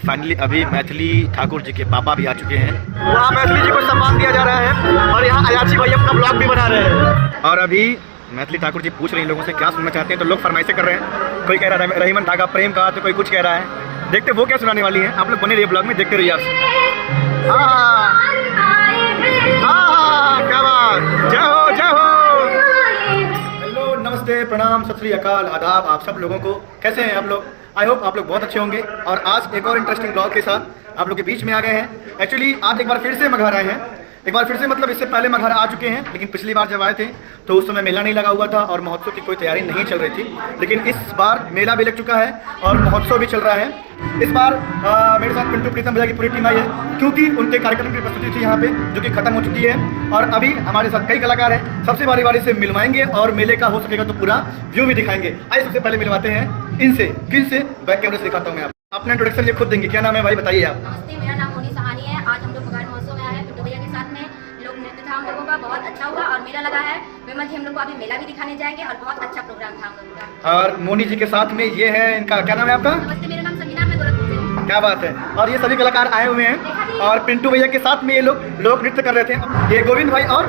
Finally अभी मैथिली ठाकुर जी के पापा भी आ चुके हैं। वहाँ मैथिली जी को सम्मान दिया जा रहा है और यहाँ अयाची भाई अपना ब्लॉग भी बना रहे हैं। और अभी मैथिली ठाकुर जी पूछ रहे हैं लोगों से क्या सुनना चाहते हैं, तो लोग फरमाइशें कर रहे हैं। कोई कह रहा है रहीमन धागा प्रेम का, तो कोई कुछ कह रहा है। देखते वो क्या सुनाने वाली है। आप लोग बने रहिए ब्लॉग में, देखते रहिए आप। क्या बात, जय हो जय हो। हेलो, नमस्ते, प्रणाम, सत श्री अकाल, आदाब आप सब लोगों को। कैसे हैं आप लोग? आई होप आप लोग बहुत अच्छे होंगे। और आज एक और इंटरेस्टिंग ब्लॉग के साथ आप लोग के बीच में आ गए हैं। एक्चुअली आज एक बार फिर से मगहर आए हैं। एक बार फिर से मतलब इससे पहले मगहर आ चुके हैं, लेकिन पिछली बार जब आए थे तो उस समय मेला नहीं लगा हुआ था और महोत्सव की कोई तैयारी नहीं चल रही थी। लेकिन इस बार मेला भी लग चुका है और महोत्सव भी चल रहा है। इस बार मेरे साथ पिंटू प्रीतम भैया की पूरी टीम आई है, क्योंकि उनके कार्यक्रम की प्रस्तुति थी यहाँ पे जो कि खत्म हो चुकी है। और अभी हमारे साथ कई कलाकार हैं, सबसे बारी बारी से मिलवाएंगे और मेले का हो सकेगा तो पूरा व्यू भी दिखाएंगे। आइए सबसे पहले मिलवाते हैं इनसे। किनसे? बैक कैमरे से दिखाता हूँ मैं। आप अपना इंट्रोडक्शन ये खुद देंगे। क्या नाम है भाई, बताइए आप। नमस्ते, मेरा नाम मोनी सहानी है। आज हम लोग मगहर महोत्सव में आए हैं पिंटू भैया के साथ में। लोग नृत्य था हम लोगों का, बहुत अच्छा हुआ और मेला लगा है। विमल जी हम लोग को अभी मेला भी दिखाने जाएंगे और बहुत अच्छा प्रोग्राम था हम लोगों का। और मोनी जी के साथ में ये है, इनका क्या नाम है आपका? नमस्ते, मेरा नाम संगीना, मैं गोरखपुर से हूँ। क्या बात है। और ये सभी कलाकार आए हुए हैं और पिंटू भैया के साथ में ये लोग नृत्य कर रहे थे। ये गोविंद भाई और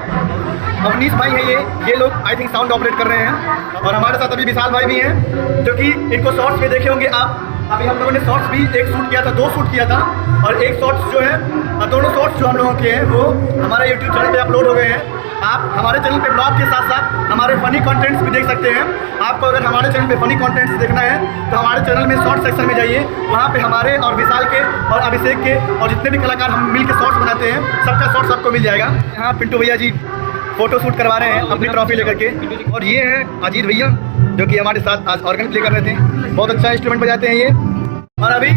अवनीश भाई है, ये लोग आई थिंक साउंड ऑपरेट कर रहे हैं। और हमारे साथ अभी विशाल भाई भी हैं, जो कि इनको शॉर्ट्स में देखे होंगे आप। अभी हम लोगों ने शॉर्ट्स भी एक शूट किया था, 2 शूट किया था। और एक शॉर्ट्स जो है, दोनों शॉर्ट्स जो हम लोगों के हैं वो हमारे यूट्यूब चैनल पे अपलोड हो गए हैं। आप हमारे चैनल पे ब्लॉग के साथ साथ हमारे फनी कंटेंट्स भी देख सकते हैं। आपको अगर हमारे चैनल पे फनी कंटेंट्स देखना है तो हमारे चैनल में शॉर्ट सेक्शन में जाइए। वहाँ पे हमारे और विशाल के और अभिषेक के और जितने भी कलाकार हम मिल के शॉर्ट्स बनाते हैं, सबका शॉर्ट्स आपको मिल जाएगा। यहाँ पिंटू भैया जी फोटो शूट करवा रहे हैं अपनी ट्रॉफी लेकर के। और ये है अजीत भैया, जो कि हमारे साथ आज ऑर्गन प्ले कर रहे थे। बहुत अच्छा इंस्ट्रूमेंट बजाते हैं ये। और अभी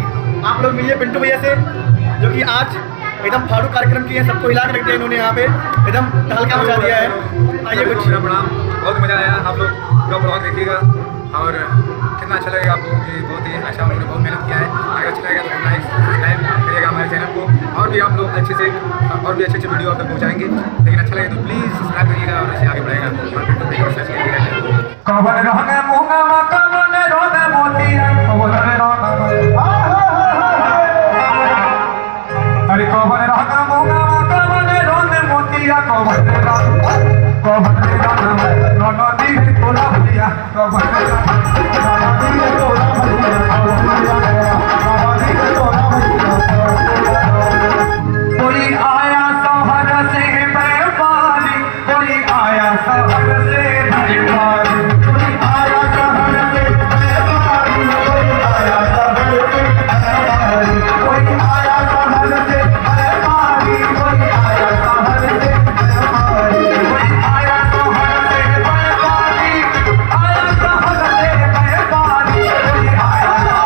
आप लोग मिलिए पिंटू भैया से, जो कि आज एकदम फाड़ू कार्यक्रम किए हैं, सबको हिला के रख दिया इन्होंने। यहाँ पे एकदम तहलका मचा दिया है। आइए कुछ। प्रणाम, बहुत मजा आया। आप लोग का ब्लॉग देखिएगा और कितना अच्छा लगेगा आपको कि बहुत ही अच्छा हम लोगों ने बहुत मेहनत किया है। अगर अच्छा लगेगा तो लाइक सब्सक्राइब करिएगा हमारे चैनल को। और भी आप लोग अच्छे अच्छे वीडियो आप तक पहुँचाएंगे। लेकिन अच्छा लगे तो प्लीज़ सब्सक्राइब करिएगा और ऐसे आगे बढ़ेगा। और पिंटू भैया को सर्च करिएगा। अरे कौन रहना मोगा कवने रोने मोतिया कौन नोनो दी तोला भैया कोई आया शहर से बेपारी, कोई आया शहर से बेपारी, कोई आया शहर से बेपारी, कोई आया शहर से बेपारी, कोई आया शहर से बेपारी, कोई आया शहर से बेपारी, कोई आया शहर से बेपारी, आया शहर से बेपारी, कोई आया शहर से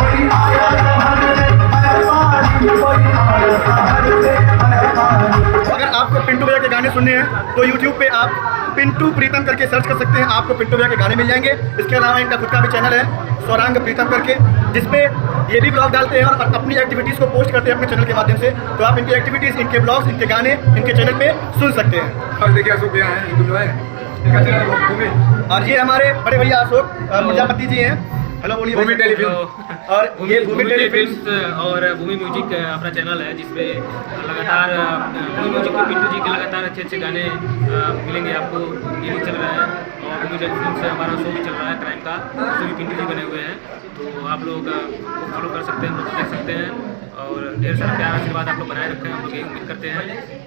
बेपारी, कोई आया शहर से बेपारी, कोई आया शहर से बेपारी। अगर आपको पिंटू भैया के गाने सुनने हैं तो यूट्यूब पे आप पिंटू प्रीतम करके सर्च कर सकते हैं, आपको पिंटू भैया के गाने मिल जाएंगे। इसके अलावा इनका खुद का भी चैनल है स्वरांग प्रीतम करके, जिसपे ये भी ब्लॉग डालते हैं और अपनी एक्टिविटीज़ को पोस्ट करते हैं अपने चैनल के माध्यम से। तो आप इनकी एक्टिविटीज़, इनके ब्लॉग्स, इनके गाने इनके चैनल पे सुन सकते हैं। और देखिए अशोक भैया हैं, यूट्यूब है इनका चैनल भूमि। और ये हमारे बड़े भैया अशोक प्रजापति जी हैं। हेलो बोलिए भूमि भैया। टेलीफिल्म। और ये भूमि टेलीफिल्म्स और भूमि म्यूजिक अपना चैनल है, जिसपे लगातार भूमि म्यूजिक के पिंटू जी के लगातार अच्छे अच्छे गाने मिलेंगे आपको। ये भी चल रहा है और भूमि टेलीफिल्म से हमारा शो भी चल रहा है क्राइम का, उसमें भी पिंटू जी बने हुए हैं। तो आप लोग फॉलो कर सकते हैं, लोग देख सकते हैं और ढेर सारा प्यार आशीर्वाद आप लोग बनाए रखें, हम लोग यही उम्मीद करते हैं।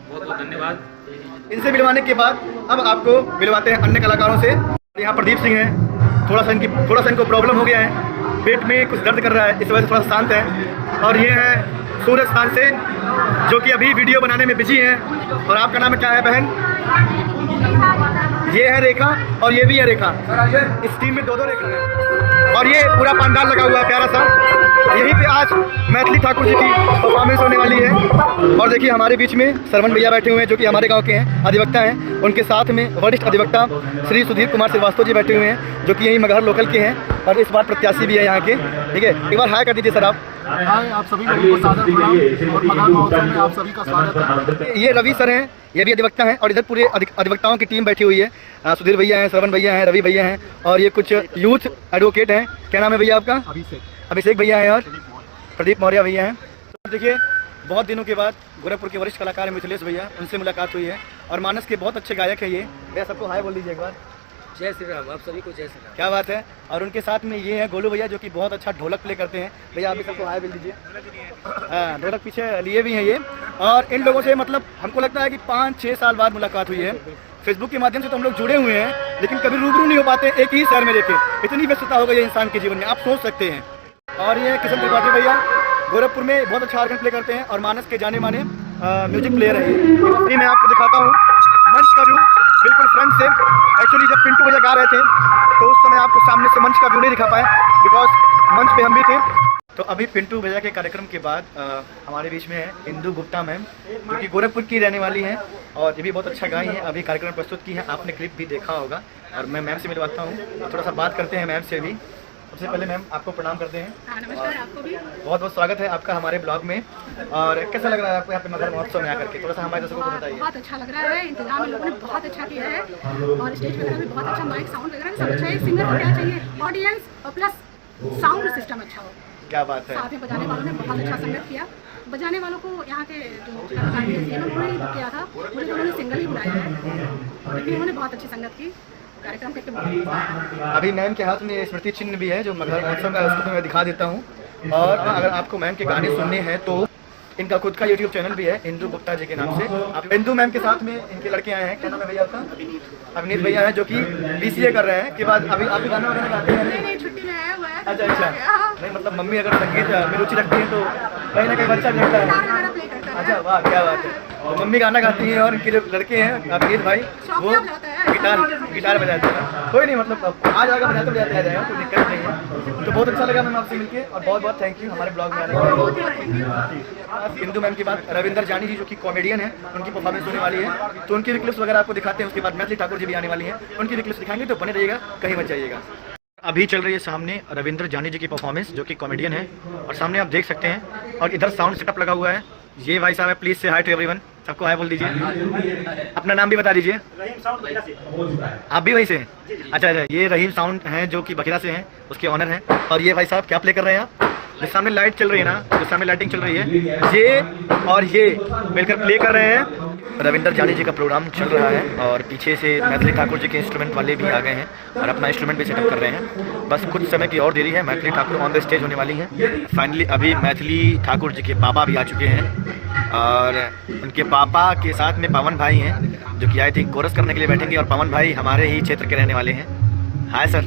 बहुत बहुत धन्यवाद। इनसे मिलवाने के बाद अब आपको मिलवाते हैं अन्य कलाकारों से। यहाँ प्रदीप सिंह हैं, थोड़ा सा इनको प्रॉब्लम हो गया है, पेट में कुछ दर्द कर रहा है, इस वजह से थोड़ा शांत है। और ये है सूरज खान से, जो कि अभी वीडियो बनाने में बिजी हैं। और आपका नाम क्या है बहन? ये है रेखा और ये भी है रेखा। इस टीम में 2 रेखा हैं। और ये पूरा पंडाल लगा हुआ है प्यारा सा। यहीं पे आज मैथिली ठाकुर जी की परफॉर्मेंस होने वाली है। और देखिए हमारे बीच में सरवण भैया बैठे हुए हैं, जो कि हमारे गांव के हैं, अधिवक्ता हैं। उनके साथ में वरिष्ठ अधिवक्ता श्री सुधीर कुमार श्रीवास्तव जी बैठे हुए हैं, जो कि यहीं मगहर लोकल के हैं और इस बार प्रत्याशी भी है यहाँ के। ठीक है, एक बार हाय कर दीजिए सर आप। हाय, आप सभी लोगों को सादर प्रणाम और मगहर महोत्सव में आप सभी का स्वागत है। ये रवि सर हैं, ये भी अधिवक्ता हैं और इधर पूरे अधिवक्ताओं की टीम बैठी हुई है। सुधीर भैया हैं, श्रवण भैया हैं, रवि भैया हैं और ये कुछ यूथ एडवोकेट हैं। क्या नाम है भैया आपका? अभिषेक। अभिषेक भैया हैं और प्रदीप मौर्य भैया हैं। तो देखिए बहुत दिनों के बाद गोरखपुर के वरिष्ठ कलाकार हैं मिथिलेश भैया, उनसे मुलाकात हुई है और मानस के बहुत अच्छे गायक है ये भैया। सबको हाय बोल दीजिए एक बार। जय श्री राम, आप सभी को जय श्री राम। क्या बात है। और उनके साथ में ये है गोलू भैया जो कि बहुत अच्छा ढोलक प्ले करते हैं। भैया आप भी सबको हाय बोल दीजिए। हाँ, ढोलक पीछे लिए भी हैं ये। और इन लोगों से मतलब हमको लगता है कि 5-6 साल बाद मुलाकात हुई है। फेसबुक के माध्यम से तो हम लोग जुड़े हुए हैं लेकिन कभी रूबरू नहीं हो पाते एक ही शहर में रहते। इतनी व्यस्तता हो गई है इंसान के जीवन में, आप सोच सकते हैं। और ये किशन त्रिपाठी भैया गोरखपुर में बहुत अच्छा ऑर्गन प्ले करते हैं और मानस के जाने माने म्यूजिक प्लेयर है ये। मैं आपको दिखाता हूँ मंच का व्यू बिल्कुल फ्रंट से। एक्चुअली जब पिंटू भैया गा रहे थे तो उस समय आपको सामने से मंच का व्यू नहीं दिखा पाए बिकॉज मंच पे हम भी थे। तो अभी पिंटू भैया के कार्यक्रम के बाद हमारे बीच में है इंदु गुप्ता मैम जो कि गोरखपुर की रहने वाली हैं और ये भी बहुत अच्छा गाई हैं। अभी कार्यक्रम प्रस्तुत की है, आपने क्लिप भी देखा होगा। और मैं मैम से मिलवाता हूँ, थोड़ा सा बात करते हैं मैम से भी। सबसे पहले मैम आपको प्रणाम करते हैं। नमस्कार, आपको भी बहुत बहुत स्वागत है आपका हमारे ब्लॉग में। और कैसा लग रहा है आपको यहाँ पे मगहर महोत्सव में आकर के? थोड़ा सा हमारे दर्शकों को बताइए। बहुत अच्छा लग रहा है, इंतजाम इन लोगों ने बहुत अच्छा किया है और स्टेज वगैरह भी बहुत अच्छा, माइक साउंड वगैरह सब अच्छा है। सिंगर को क्या चाहिए, ऑडियंस और प्लस साउंड सिस्टम अच्छा हो। क्या बात है। साथ में बजाने वालों ने बहुत अच्छा संगत किया। बजाने वालों को यहाँ के जो कलाकार थे उन्होंने ही किया था, मुझे तो उन्होंने सिंगल ही बुलाया है लेकिन उन्होंने बहुत अच्छी संगत की। कार्यक्रम करके बहुत अभी मैम के हाथ में स्मृति चिन्ह भी है जो मगहर महोत्सव का है, उसको मैं दिखा देता हूँ। और अगर आपको मैम के गाने सुनने हैं तो इनका खुद का YouTube चैनल भी है इंदु गुप्ता जी के नाम से। आप इंदु मैम के साथ में इनके लड़के आए हैं, क्या नाम है भैया आपका? अवनीत भैया हैं जो कि BCA कर रहे हैं। के बाद अभी आप गाना वगैरह गाते हैं? नहीं, छुट्टी में आया हुआ है। अच्छा। नहीं मतलब मम्मी अगर संगीत में रुचि रखती है तो कहीं ना कहीं बच्चा लगता है। गिटार वगैरह प्ले करता है। अच्छा वाह, क्या बात है। तो मम्मी गाना गाती हैं और इनके जो लड़के हैं अवनीत भाई वो गिटार बजाते हैं। कोई नहीं मतलब आ जाएगा, बजाते बजाते आ जाएगा, कोई दिक्कत नहीं है। तो बहुत अच्छा लगा मैम आपसे मिलके और बहुत बहुत थैंक यू हमारे ब्लॉग में आने के लिए। इंदु मैम के बाद रविंदर जानी जी जो कि कॉमेडियन है, उनकी परफॉर्मेंस होने वाली है तो उनकी भी क्लिप्स वगैरह आपको दिखाते हैं। उसके बाद मैथिली ठाकुर जी भी आने वाली हैं, उनकी भी क्लिप्स दिखाएंगे तो बने रहिएगा, कहीं मत जाइएगा। अभी चल रही है सामने रविंद्र जानी जी की परफॉर्मेंस जो कि कॉमेडियन है और सामने आप देख सकते हैं। और इधर साउंड सेटअप लगा हुआ है। ये भाई साहब है, प्लीज से हाय टू एवरीवन। सबको हाय बोल दीजिए। अपना नाम भी बता दीजिए। आप भी वहीं से हैं? अच्छा, ये रहीम साउंड हैं जो कि बखिरा से हैं, उसके ऑनर हैं। और ये भाई साहब क्या प्ले कर रहे हैं आप? जो सामने लाइट चल रही है ना, जो सामने लाइटिंग चल रही है, ये और ये मिलकर प्ले कर रहे हैं। रविंद्र जानी जी का प्रोग्राम चल रहा है और पीछे से मैथिली ठाकुर जी के इंस्ट्रूमेंट वाले भी आ गए हैं और अपना इंस्ट्रूमेंट भी सेटअप कर रहे हैं। बस कुछ समय की और देरी है, Maithili Thakur on the stage होने वाली हैं। फाइनली अभी मैथिली ठाकुर जी के पापा भी आ चुके हैं और उनके पापा के साथ में पवन भाई हैं जो कि आई थिंक कोरस करने के लिए बैठेंगे। और पवन भाई हमारे ही क्षेत्र के रहने वाले हैं। हाय सर,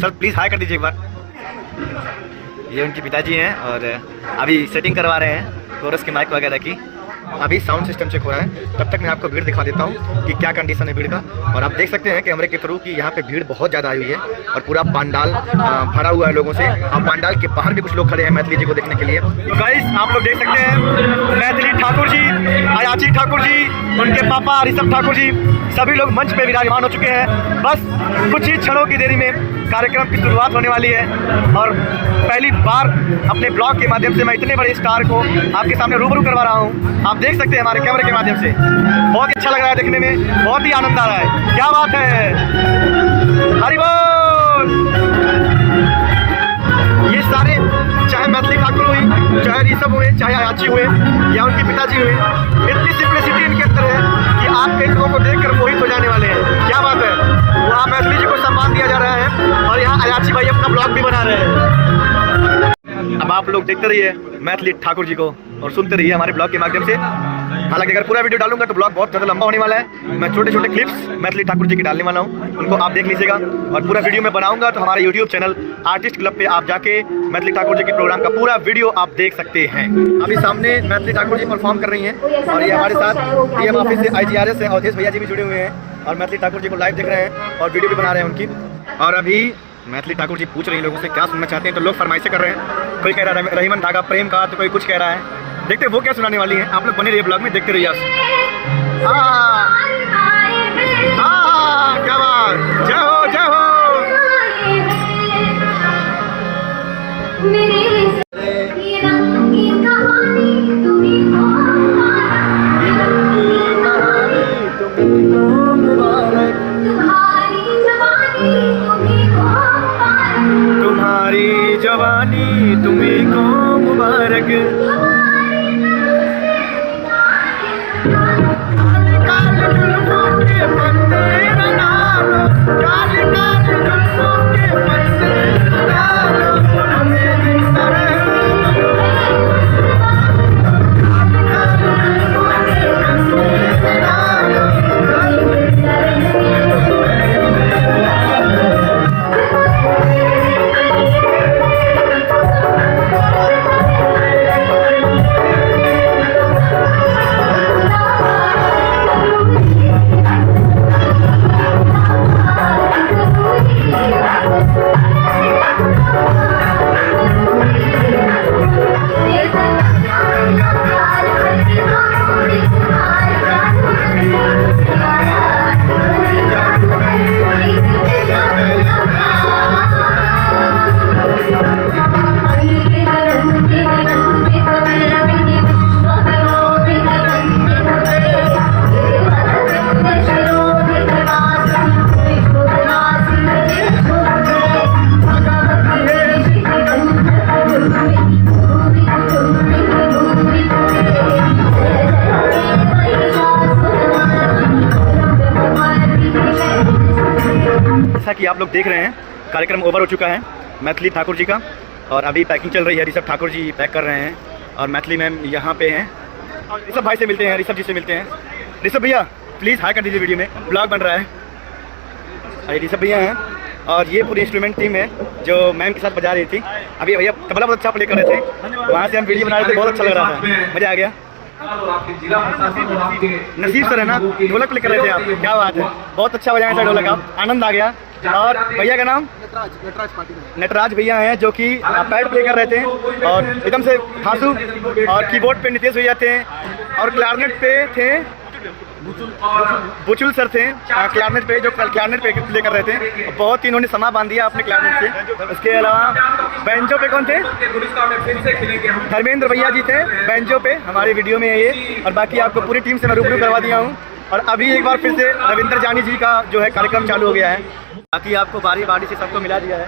सर प्लीज़ हाय कर दीजिए एक बार। ये उनके पिताजी हैं और अभी सेटिंग करवा रहे हैं कोरस के माइक वगैरह की। अभी साउंड सिस्टम चेक हो रहा है, तब तक मैं आपको भीड़ दिखा देता हूँ कि क्या कंडीशन है भीड़ का। और आप देख सकते हैं कैमरे के थ्रू कि यहाँ पे भीड़ बहुत ज़्यादा आई हुई है और पूरा पंडाल भरा हुआ है लोगों से। और पंडाल के बाहर भी कुछ लोग खड़े हैं मैथिली जी को देखने के लिए। तो गाइस आप लोग देख सकते हैं मैथिली ठाकुर जी, अयाची ठाकुर जी, उनके पापा ऋषभ ठाकुर जी, सभी लोग मंच पे विराजमान हो चुके हैं। बस कुछ ही क्षणों की देरी में कार्यक्रम की शुरुआत होने वाली है। और पहली बार अपने ब्लॉग के माध्यम से मैं इतने बड़े स्टार को आपके सामने रूबरू करवा रहा हूँ। आप देख सकते हैं हमारे कैमरे के माध्यम से। बहुत अच्छा लग रहा है देखने में, बहुत ही आनंद आ रहा है। क्या बात है, हरि बोल। ये सारे चाहे मैथिली ठाकुर हुई, चाहे ऋषभ हुए, चाहे अयाची हुए या उनके पिताजी हुए, इतनी सिंपलिसिटी इनके अंदर है कि आप इन लोगों को देखकर मोहित हो जाने वाले हैं। क्या बात है। वहाँ मैथिली जी को सम्मान दिया जा रहा है और यहाँ अयाची भाई अपना ब्लॉग भी बना रहे हैं। अब आप लोग देखते रहिए मैथिली ठाकुर जी को और सुनते रहिए हमारे ब्लॉग के माध्यम से। हालांकि अगर पूरा वीडियो डालूंगा तो ब्लॉग बहुत ज़्यादा लंबा होने वाला है। मैं छोटे छोटे क्लिप्स मैथिली ठाकुर जी की डालने वाला हूँ, उनको आप देख लीजिएगा। और पूरा वीडियो मैं बनाऊंगा तो हमारे YouTube चैनल आर्टिस्ट क्लब पे आप जाके मैथिली ठाकुर जी के प्रोग्राम का पूरा वीडियो आप देख सकते हैं। अभी सामने मैथिली ठाकुर जी परफॉर्म कर रही हैं और ये हमारे साथ DM ऑफिस से IGRS है अवधेश भैया जी भी जुड़े हुए हैं और मैथिली ठाकुर जी को लाइव देख रहे हैं और वीडियो भी बना रहे हैं उनकी। और अभी मैथिली ठाकुर जी पूछ रही हैं लोगों से क्या सुनना चाहते हैं, तो लोग फरमाइशें कर रहे हैं। कोई कह रहा है रहीमन धागा प्रेम का, तो कोई कुछ कह रहा है। देखते वो क्या सुनाने वाली है। आप लोग बने रहिए ब्लॉग में, देखते रहिए आप। क्या बात, जय हो जय हो। तुम्हारी जवानी तुम्ही को मुबारक। जैसा कि आप लोग देख रहे हैं कार्यक्रम ओवर हो चुका है मैथिली ठाकुर जी का, और अभी पैकिंग चल रही है। ऋषभ ठाकुर जी पैक कर रहे हैं और मैथिली मैम यहाँ पे हैं। और ऋषभ भाई से मिलते हैं, ऋषभ जी से मिलते हैं। ऋषभ भैया प्लीज़ हाई कर दीजिए, वीडियो में ब्लॉग बन रहा है। अरे ऋषभ भैया हैं और ये पूरी इंस्ट्रूमेंट टीम है जो मैम के साथ बजा रही थी। अभी भैया तबला बहुत अच्छा प्ले कर रहे थे, वहाँ से हम वीडियो बना रहे थे, बहुत अच्छा लग रहा था, मज़ा आ गया। नसीब सर है ना, ढोलक प्ले कर रहे थे आप, क्या बात है, बहुत अच्छा बजाया सर ढोलक आप, आनंद आ गया। और भैया का नाम नटराज भैया हैं जो कि पैड प्ले कर रहे थे, और एकदम से थासू, और कीबोर्ड पे नितेश भैया थे, और क्लारनेट पे थे बुचुल सर थे क्लारनेट पे, जो क्लारनेट पे प्ले कर रहे थे। बहुत ही इन्होंने समा बांध दिया अपने क्लारनेट से। उसके अलावा बैंजो पे कौन थे? धर्मेंद्र भैया जी थे बैंजो पे, हमारे वीडियो में है ये। और बाकी आपको पूरी टीम से मैं रूबरू करवा दिया हूँ। और अभी एक बार फिर से रविंद्र जानी जी का जो है कार्यक्रम चालू हो गया है। बाकी आपको बारी बारी से सबको मिला दिया है,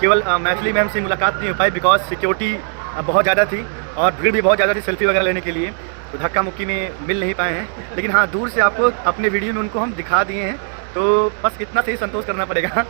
केवल मैथिली मैम से मुलाकात नहीं हो पाई बिकॉज सिक्योरिटी बहुत ज़्यादा थी और भीड़ भी बहुत ज़्यादा थी सेल्फी वगैरह लेने के लिए, तो धक्का मुक्की में मिल नहीं पाए हैं। लेकिन हाँ, दूर से आपको अपने वीडियो में उनको हम दिखा दिए हैं, तो बस इतना से ही संतोष करना पड़ेगा।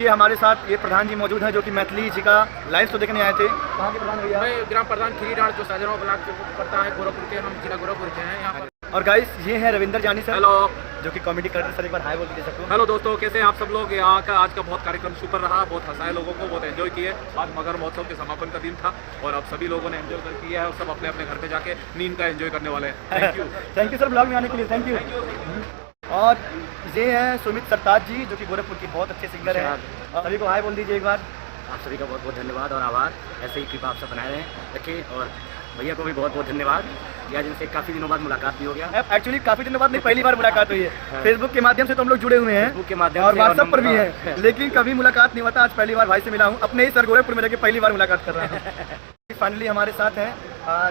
ये हमारे साथ ये प्रधान जी मौजूद हैं जो कि मैथिली जी का लाइव शो देखने आए थे। कहाँ के प्रधान भैया? मैं ग्राम प्रधान खीरीडांड जो साजनों ब्लॉक पड़ता है गोरखपुर के, हम जिला गोरखपुर के हैं यहाँ पर। और गाइस ये हैं रविंद्र जानी सर, हेलो, जो कि कॉमेडी करते सर, एक बार हाय बोल दीजिए सबको। हेलो दोस्तों, कैसे हैं आप सब लोग? यहाँ का आज का बहुत कार्यक्रम सुपर रहा, बहुत हंसाए लोगों को, बहुत एंजॉय किए। आज मगर महोत्सव के समापन का दिन था और अब सभी लोगों ने एंजॉय किया है और सब अपने अपने घर पे जाके नींद का एंजॉय करने वाले हैं। थैंक यू सर ब्लॉग में आने के लिए, थैंक यू। और ये हैं सुमित सरताज जी जो कि गोरखपुर की बहुत अच्छे सिंगर हैं, सभी को हाय बोल दीजिए एक बार। आप सभी का बहुत बहुत धन्यवाद और आभार, ऐसे ही कृपा आप सब बनाए रखें। और भैया को भी बहुत बहुत धन्यवाद, या जिनसे काफ़ी दिनों बाद मुलाकात भी हो गया। एक्चुअली काफ़ी दिनों बाद नहीं, पहली बार मुलाकात हुई है। फेसबुक के माध्यम से तो हम लोग जुड़े हुए हैं, फेसबुक के माध्यम और से व्हाट्सएप पर भी है, लेकिन कभी मुलाकात नहीं होता। आज पहली बार भाई से मिला हूँ, अपने ही सर गोरखपुर में रहकर पहली बार मुलाकात कर रहा हूँ। फाइनली हमारे साथ हैं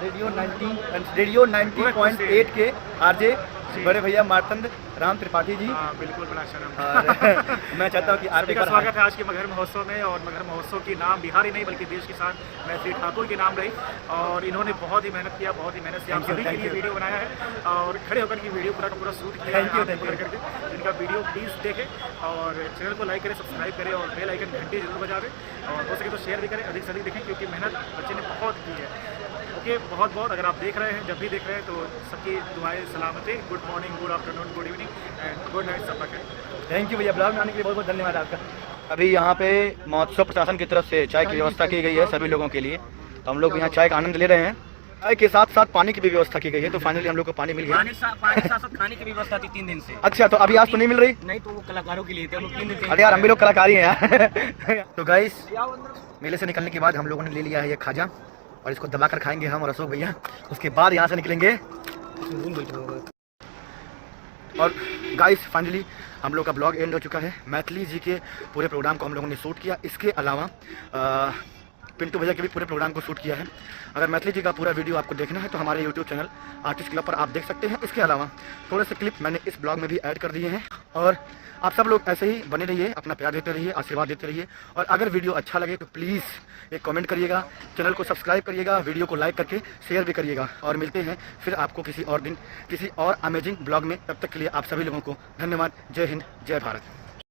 रेडियो 90.8 के आरजे बड़े भैया मार्तंड राम त्रिपाठी जी। बिल्कुल बड़ा शर्म। मैं चाहता हूँ कि आरजे का स्वागत है आज के मगहर महोत्सव में। और मगहर महोत्सव की नाम बिहार ही नहीं बल्कि देश के साथ मैथिली ठाकुर की नाम रही, और इन्होंने बहुत ही मेहनत किया, बहुत ही मेहनत से आप सभी के लिए वीडियो बनाया है और खड़े होकर के वीडियो पूरा का पूरा शूट किया है। करके इनका वीडियो प्लीज़ देखें और चैनल को लाइक करें, सब्सक्राइब करें और बेल आइकन घंटी जरूर बजावें, और हो सके तो शेयर भी करें, अधिक से अधिक देखें क्योंकि मेहनत बच्चे ने बहुत की है। ओके, बहुत बहुत अगर आप देख रहे हैं, जब भी देख रहे हैं, तो सबकी दुआएं सलामती। Good morning, good afternoon, good evening and good night सबका। थैंक यू भैया, ब्लॉग में आने के लिए बहुत बहुत धन्यवाद आपका। अभी यहाँ पे महोत्सव प्रशासन की तरफ से चाय की व्यवस्था की गई है सभी लोगों के लिए, तो हम लोग यहाँ चाय का आनंद ले रहे हैं। चाय के साथ साथ पानी की भी व्यवस्था की गई है, तो फाइनली हम लोग को पानी मिल गया। पानी के साथ खाने की व्यवस्था थी 3 दिन से। अच्छा, तो अभी आज तो नहीं मिल रही? नहीं, तो वो कलाकारों के लिए थे, हम लोग 3 दिन से। अरे यार, हम भी लोग कलाकारी हैं यार। तो गाइस, मेले से निकलने के बाद हम लोगों ने ले लिया है ये खाजा, और इसको दबा कर खाएंगे हम और अशोक भैया। उसके बाद यहाँ से निकलेंगे। और गाइस फाइनली हम लोग का ब्लॉग एंड हो चुका है। मैथिली जी के पूरे प्रोग्राम को हम लोगों ने शूट किया, इसके अलावा पिंटू भैया के भी पूरे प्रोग्राम को शूट किया है। अगर मैथिली जी का पूरा वीडियो आपको देखना है तो हमारे यूट्यूब चैनल आर्टिस्ट क्लब पर आप देख सकते हैं। इसके अलावा थोड़े से क्लिप मैंने इस ब्लॉग में भी ऐड कर दिए हैं। और आप सब लोग ऐसे ही बने रहिए, अपना प्यार देते रहिए, आशीर्वाद देते रहिए। और अगर वीडियो अच्छा लगे तो प्लीज़ एक कमेंट करिएगा, चैनल को सब्सक्राइब करिएगा, वीडियो को लाइक करके शेयर भी करिएगा। और मिलते हैं फिर आपको किसी और दिन किसी और अमेजिंग ब्लॉग में। तब तक के लिए आप सभी लोगों को धन्यवाद। जय हिंद, जय भारत।